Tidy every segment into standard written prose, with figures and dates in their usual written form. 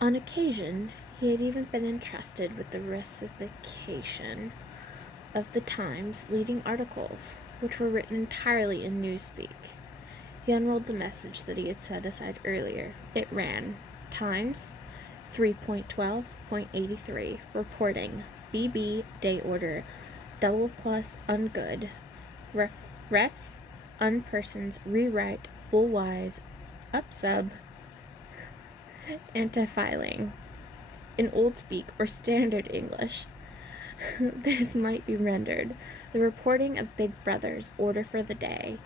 On occasion, he had even been entrusted with the versification of the Times' leading articles, which were written entirely in newspeak. He unrolled the message that he had set aside earlier. It ran, Times, 3.12.83, reporting, BB, day order, double plus ungood, refs, unpersons, rewrite, full wise, upsub, anti-filing. In Old Speak or Standard English, this might be rendered, the reporting of Big Brother's order for the day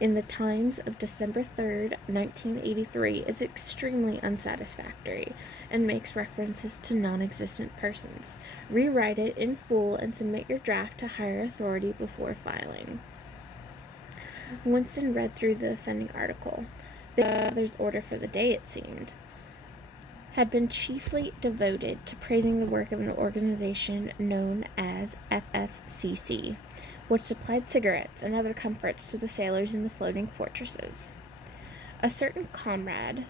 in the Times of December 3rd, 1983 is extremely unsatisfactory and makes references to non-existent persons. Rewrite it in full and submit your draft to higher authority before filing. Winston read through the offending article. Big Brother's order for the day, it seemed, had been chiefly devoted to praising the work of an organization known as FFCC, which supplied cigarettes and other comforts to the sailors in the floating fortresses. A certain comrade,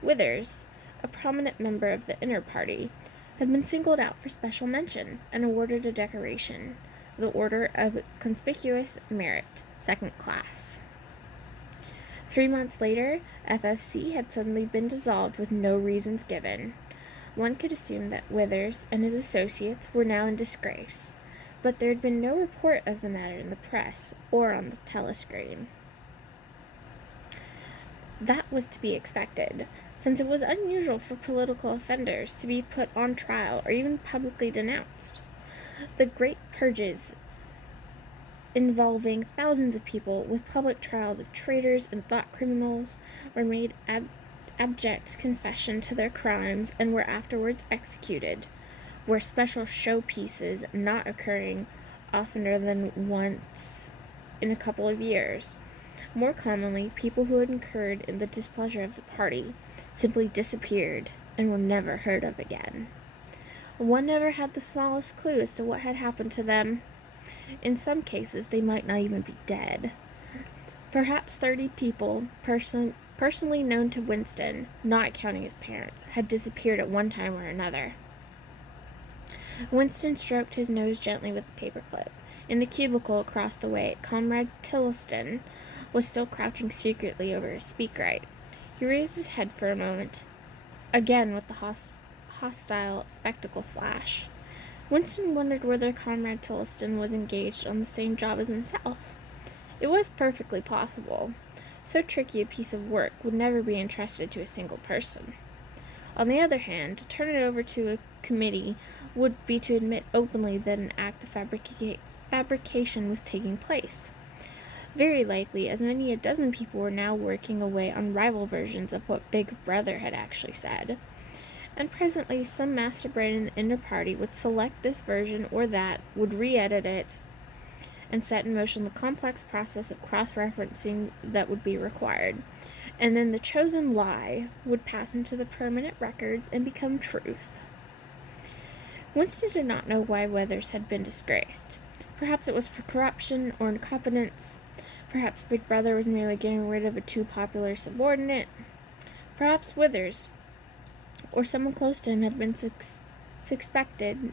Withers, a prominent member of the inner party, had been singled out for special mention and awarded a decoration, the Order of Conspicuous Merit, second class. 3 months later, FFC had suddenly been dissolved with no reasons given. One could assume that Withers and his associates were now in disgrace, but there had been no report of the matter in the press or on the telescreen. That was to be expected, since it was unusual for political offenders to be put on trial or even publicly denounced. The great purges involving thousands of people with public trials of traitors and thought criminals were made abject confession to their crimes and were afterwards executed, were special showpieces not occurring oftener than once in a couple of years. More commonly, people who had incurred in the displeasure of the party simply disappeared and were never heard of again. One never had the smallest clue as to what had happened to them. In some cases, they might not even be dead. Perhaps 30 people, personally known to Winston, not counting his parents, had disappeared at one time or another. Winston stroked his nose gently with a paperclip. In the cubicle across the way, Comrade Tilliston was still crouching secretly over his speakwrite. He raised his head for a moment, again with the hostile spectacle flash. Winston wondered whether Comrade Tilliston was engaged on the same job as himself. It was perfectly possible. So tricky a piece of work would never be entrusted to a single person. On the other hand, to turn it over to a committee would be to admit openly that an act of fabrication was taking place. Very likely, as many a dozen people were now working away on rival versions of what Big Brother had actually said. And presently, some masterbrain in the inner party would select this version or that, would re-edit it, and set in motion the complex process of cross-referencing that would be required. And then the chosen lie would pass into the permanent records and become truth. Winston did not know why Withers had been disgraced. Perhaps it was for corruption or incompetence. Perhaps Big Brother was merely getting rid of a too popular subordinate. Perhaps Withers, or someone close to him, had been suspected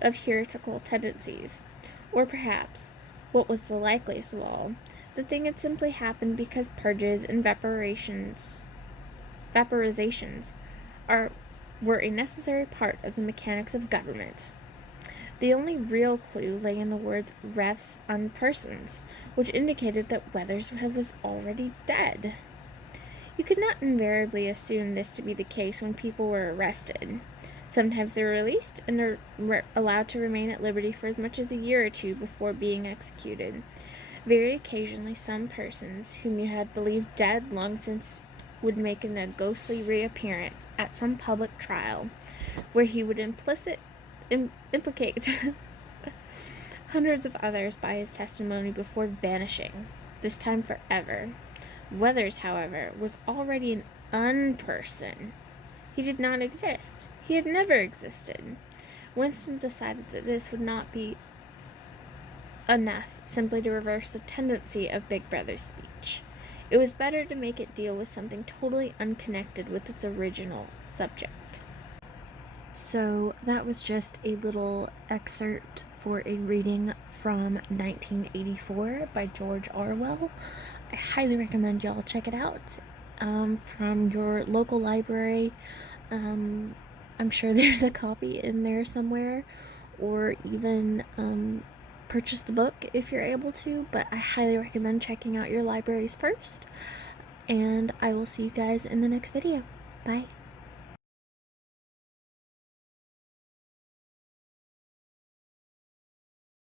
of heretical tendencies. Or perhaps, what was the likeliest of all, the thing had simply happened because purges and vaporizations were a necessary part of the mechanics of government. The only real clue lay in the words refs unpersons, which indicated that Withers was already dead. You could not invariably assume this to be the case when people were arrested. Sometimes they were released and were allowed to remain at liberty for as much as a year or two before being executed. Very occasionally, some persons whom you had believed dead long since would make a ghostly reappearance at some public trial, where he would implicate hundreds of others by his testimony before vanishing, this time forever. Withers, however, was already an unperson. He did not exist. He had never existed. Winston decided that this would not be enough simply to reverse the tendency of Big Brother's speech. It was better to make it deal with something totally unconnected with its original subject. So that was just a little excerpt for a reading from 1984 by George Orwell. I highly recommend y'all check it out from your local library. I'm sure there's a copy in there somewhere, or even purchase the book if you're able to, but I highly recommend checking out your libraries first. And I will see you guys in the next video. Bye.